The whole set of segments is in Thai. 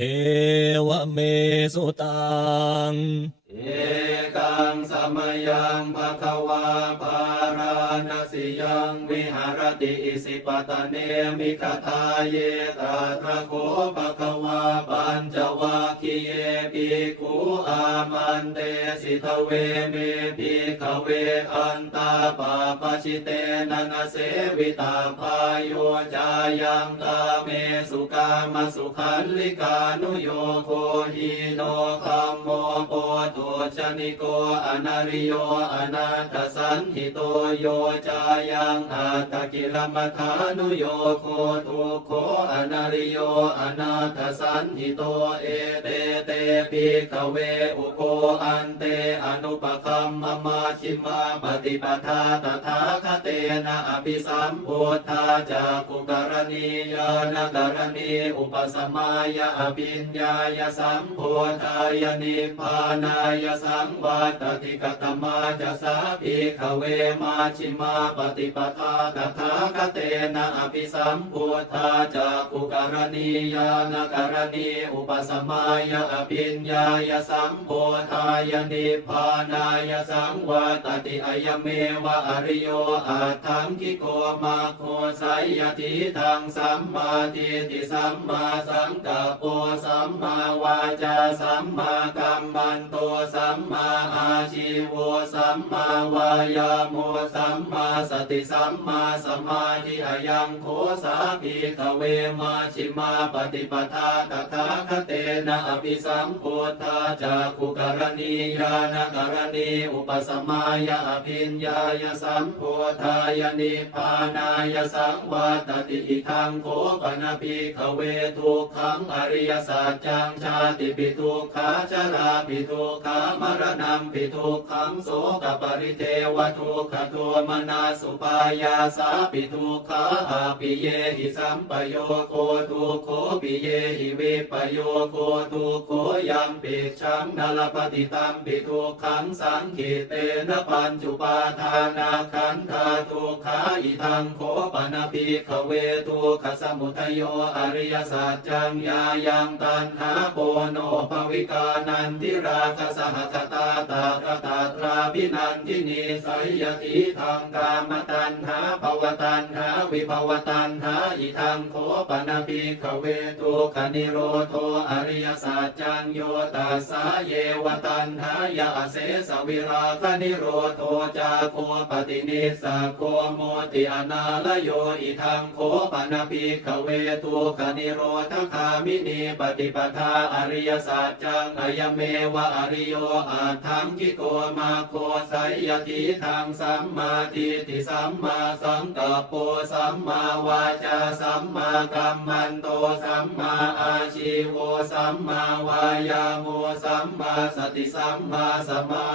เอวเมสุตัง เอกังสมยังภะคะวาปาราณสิยังวิหารติอิสิปตะเนมิคทาเยตาตระโคภะคะวาปัญจวัคคีเยปิคูอามันเตสิทเวเมปิขเวอันตาปาปชิเตนันเสวิตาพายโยจายังตาเมสุกามสุขันลิกานุโยโคหิโนคัมโมโปตุชนิโกอนาริโยอนาตสันหิโตโยจายังอัตกิลมัทานุโยโคทุโคอนาริโยอนาตสันหิโตเอเตเตปิขเวอุโกอันเตอนุปคัมมมาชิมาปฏิปทาตถาคเตนะอภิสัมพุทธาจากกุกรณียานกรณีอุปสมายะอภิญญายสัมพุทธายนิพพานายสังวัตติกตมาจะสาภิกขเวมาชิมาปฏิปทาตถาคเตนะอภิสัมพุทธาจากกุกรณียานกรณีอุปสมายอภิญญายสัมพุทธายนิพานายสังวัตติอายเมวะอริโยอาทังคิโกมาโคไสยติทางสัมมาทิฏฐิสัมมาสังกัปโปสัมมาวาจาสัมมากัมมันโตสัมมาอาชีวสัมมาวายาโมสัมมาสติสัมมาสมาธิอายังโคสาภิกเวมาชิมาปฏิปทาตถาคเตนะอภิสัมพุทธาจากกุกรณียานกรณีอุปสมายะอภิญญายสัมพุทธายนิพานายสังวัตติอิทังโคปนะภิกเวทุกขังอริยสัจจังชาติปิทุกขาชราปิทุกขามรณัมปิทุกขังโสกปริเทวทุกขโทมนาสุปายาสาปิทุกขาอาปิเยหิสัมปโยโคทุโคปิเยหิวิปโยโคทุโคยัมปิชังนลปฏิตัมปิทุกขังสังขิเตนะปัญจุปาทานาขันธาทุกขาอิทังโคปนะภิขเวทุกขสมุทัยโยอริยสัจจังยายังตันหาโปโนภวิกานันทิราคสหคตาตากตาตราพินันทินีไสยติทางกามตันหาภวตันหาวิภวตันหาอิทังโคปนะภิกขเวทุกนิโรโทอริยสัจจังโยตัสสาเยวตันหายาเสสวิราคนิโรโทจาโคปฏินิสสะโคโมติอนาลโยอิทังโคปนะภิกขเวทุกนิโรธคามินีปฏิปทาอริยสัจจังอายเมวะอริโยอาทังกิโกมาโคไสยติทางสัมมาทิฏฐิสัมมาสังกัปโปสัมมาวาจาสัมมากัมมันโตสัมมาอาชีโวสัมมาวายาโมสัมมาสติสัมมาสมา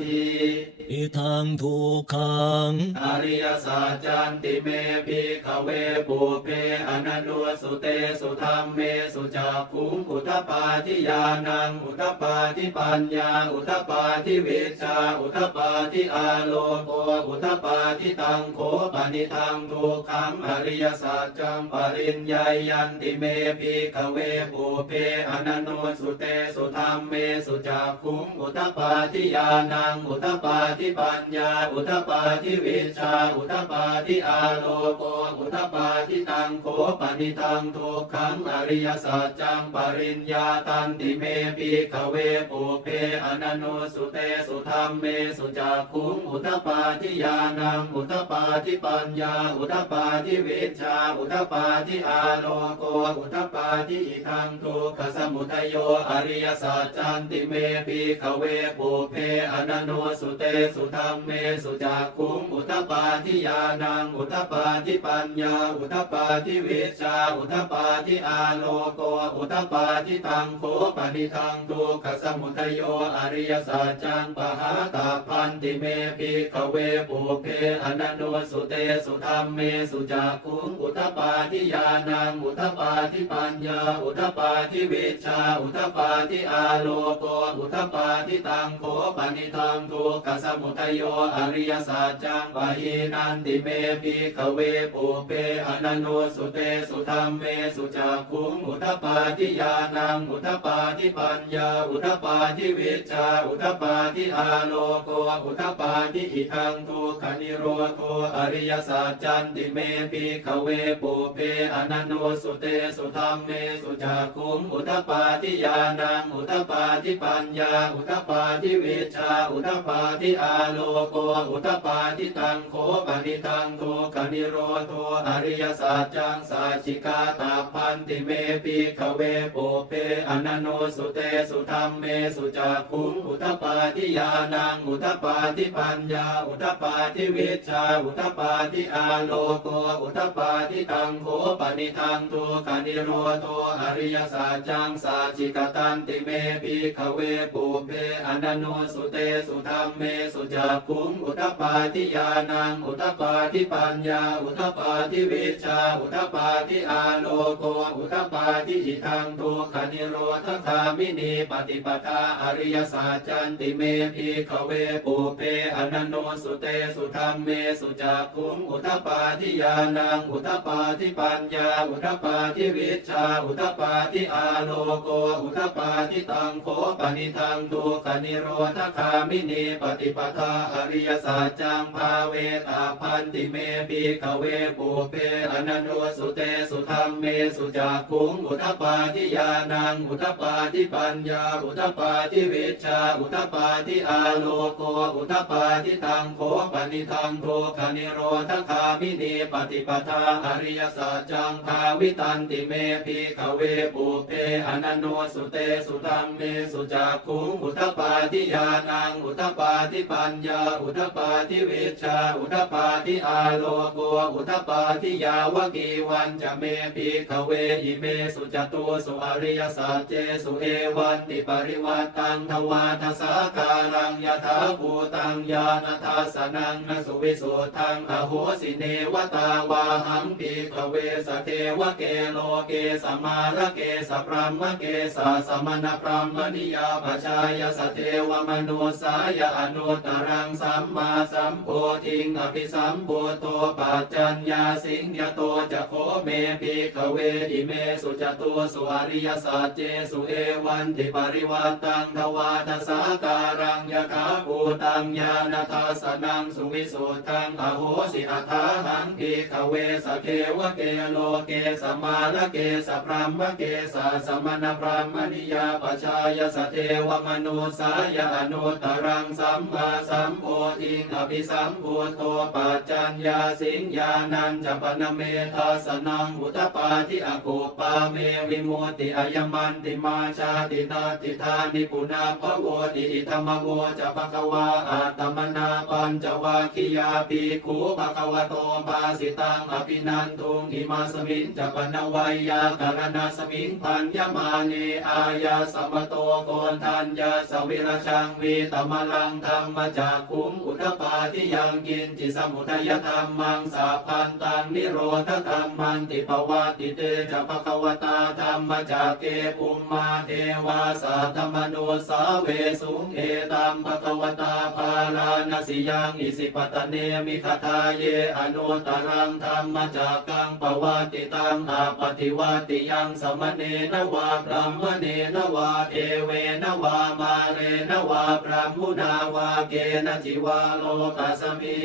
ธิ อิทังทุกขัง อริยสัจจันติเมภิกขเวปุเพอนันโนสุเตสุธรรมเมสุจักขุงอุทปาทิยานัง อุทปาทิปัญญา อุทปาทิวิชา อุทปาทิอาโลโกอุทปาทิตังโขปนิทังทุกขังอริยสัจจังปริญญายันติเมภิกขเวปุเพอนันโนสุเตสุธรรมเมสุจักขุงอุทปาทิยานัง อุทปาทปัญญา อุทปาทิวิชา อุทปาทิอาโลโก อุทปาทิตังโขปนิทังทุกขังอริยสัจจังปริญญาตันติเมภิขเวปุเพอนันโนสุเตสุธรรมเมสุจักขุงอุทปาทิยานัง อุทปาทิปัญญา อุทปาทิวิชา อุทปาทิอาโลโก อุทปาทิอิทังทุกขสมุทัยโยอริยสัจจันติเมภิขเวปุเพอนันโนสุเตสุธรรมเมสุจักขุงอุทปาทิยานังอุทปาทิปัญญา อุทปาทิวิชา อุทปาทิอาโลโกอุทปาทิตังโคปนิทังทุกขสมุทโยอริยสัจจังปหาตาพันติเมภิกขเวปุเพอนันโนสุเตสุธรรมเมสุจักขุงอุทปาทิยานังอุทปาทิปัญญา อุทปาทิวิชา อุทปาทิอาโลโกอุทปาทิตังโคปนิทังทุกขสมุทัยโยอริยสัจจังปะหินันติเมปิขเวปุเปอนันโนสุเตสุธรรมเมสุจักขุงอุทปาทิยานังอุทปาทิปัญญาอุทปาทิวิชาอุทปาทิอาโลโกอุทปาทิอิทังทุกขนิโรโคอริยสัจจันติเมปิขเวปุเปอนันโนสุเตสุธรรมเมสุจักขุงอุทปาทิยานังอุทปาทิปัญญาอุทปาทิวิชาอุทปาทิอาโลโกอุทปาทิตังโคปนิตังทุกนิโรโทอริยสัจจังสัจจิกาตาพันติเมปิขเวปุเปอนันโนสุเตสุธรรมเมสุจักขุอุทปาทิยานังอุทปาทิปัญญา อุทปาทิวิชา อุทปาทิอาโลโกอุทปาทิตังโคปนิทังทุกนิโรโทอริยสัจจังสัจจิกตันติเมปิขเวปุเปอนันโนสุเตสุธรรมเมสุจักขุงอุทปาทิยานังอุทปาทิปัญญา อุทปาทิวิชา อุทปาทิอาโลโกอุทปาทิอิทังทุกขนิโรธคามินีปฏิปทาอริยสัจจันติเมพิขเวปุเปอนันโนสุเตสุธรรมเมสุจักขุงอุทปาทิยานังอุทปาทิปัญญา อุทปาทิวิชา อุทปาทิอาโลโกอุทปาทิตังโคปนิทังทุกขนิโรธคามินีปฏิปทาอริยสัจจังภาเวตาพันติเมปิขเวปุเปอนันโนสุเตสุธรรมเมสุจักขุงอุทปาทิยานังอุทปาทิปัญญา อุทปาทิวิชา อุทปาทิอาโลโกอุทปาทิตังโคปนิทังโทุกขนิโรธคามินีปฏิปทาอริยสัจจังภาวิตันติเมปิขเวปุเปอนันโนสุเตสุธรรมเมสุจักขุงอุทปาทิยานังอุทปาทิปัญญาอุทปาทิวิชาอุทปาทิอาโลโกอุทปาทิยาวกีวันจะเมปิขเวอิเมสุจตุสุอริยสัจเจสุเอวันติปริวัตังทวาทสาการังยถาภูตังญาณทัสนังนสุวิสุทังอโหสิเนวตาวาหังปีขเวสเทวเกโลเกสมาระเกสพรหมเกสสมณพรหมนิยาปชายสเทวมนุสายอนุตรังสัมมาสัมโพธิงอภิสัมโพโตปัจจัญญาสิงยโตจะโคเมปีขเวอิเมสุจตุสุอริยสัจเจสุเอวันติปริวัตตังทวาทสาการังยถาภูตังญาณทัสนังสุวิสุทังอโหสิอัฏฐาหังปีขเวสเทวเกโลเกสมาระเกสพรหมเกสสมณพรหมนิยาปชายสเทวมนุสายอนุตตรังสัมมาสัมโพธิงอภิสัมพุทโตปัจจัญญาสิงญานันจปนเมทาสนังอุตปาทิอโกปาเมวิโมติอายมันติมาชาตินาติธานิปุนาภโวติอิธรรมโวจะปะคะวาอาตมนาปัญจวาคิยาปีคูภะคะวะโตปาสิตังอภินันทุงอิมาสมิงจปนวัยยาการณาสมิงพันยมาเนอายาสัมมโตโกนทัญญาสวิรชังวีตมลังธรรมจากคุมอุทปาทิยังกินจิสมุทัยธรรมังสัพพันตังนิโรธธรรมันติปวาติเตจะภควตาธรรมจากเกปุมมาเทวาสัตมโนสาเวสุงเอตัมภควตาปาลานสิยังอิสิปตเนมิคทาเยอนุตตรังธรรมจากกังปวาติตังอาปฏิวาติยังสมเนนวาพรหมเนนวาเอเวนวามาเรนวาพรหมุนาวาเกนจิวาโลกัสมิ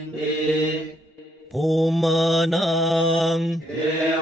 นติ ภูมานัง เท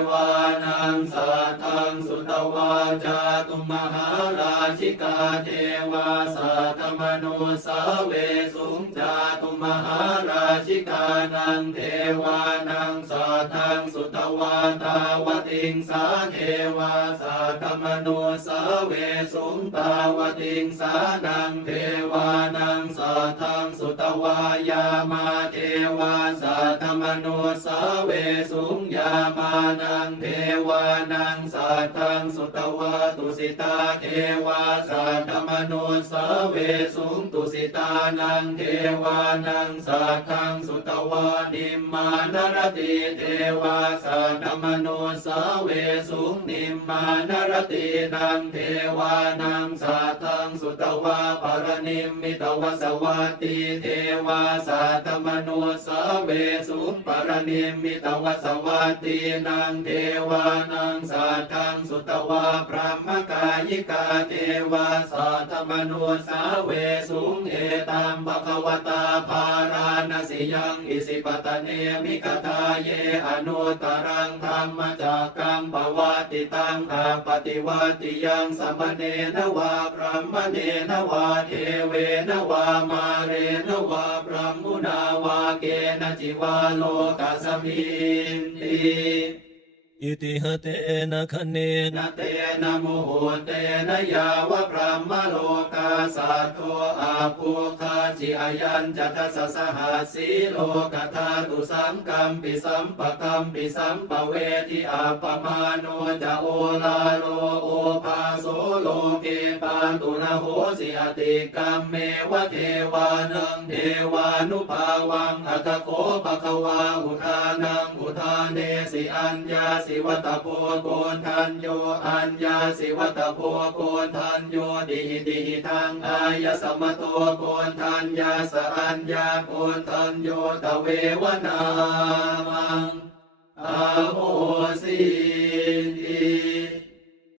วานังสัตตังสุตวาจาตุมหาราชิกาเทวาสัตมโนสาเวสุงจาตุมหาราชิกานังเทวานังสัตตังสุตวาตาวติงสาเทวาสัธมโนสาเวสุงตาวติงสานังเทวานังสัทธังสุตวายามาเทวาสัทธมโนสาเวสุงยามานังเทวานังสัทธังสุตวาตุสิตาเทวาสัทธมโนสาเวสุงตุสิตานังเทวานังสัทธังสุตวานิมมานรติเทวาสัทธมโนสาเวสุงนิมมานรตินังเทวานังสัทธังสุตวาปรนิมมิตวสวัตติเทวาสัทธมโนสาเวสุงปรณิมมิตวสวัตตินังเทวานังสัทธังสุตวาพระมกายิกาเทวาสัทธมนุสาเวสุงเอตามภควตาภารานสิยังอิสิปตเนมิกตาเยอนุตรัง ธรรมจักกังปวัติตังอาปฏิวัติยังสมเณนวาพระมเณนวาเทเวนวามาเรนวาพระมุนาวาเกนจิวาโลกัสมินติอิติหเตนะคะเนนะเตนะโมโหเตนะยาวะพระมโลกาสัตโตอาภูคา จิอายัญจัตสสหัสสีโลกธาตุสังกัมปิสัมปะกัมปิสัมปเวทิอาปมาโนจะโอลาโลโอภาโสโลเกปาตุนะโหสิอติกัมเมวะเทวานังเทวานุภาวังอัตโคปะคะวาอุทานังอุทานเนสิอัญญาสิวัตโพโกนทันโยอัญญาสิวัตโพโกนทันโยดิหิดิหิทังอายสมโตโกนทันญาสรัญญาโกตัญโยตเววนามอาโหสิที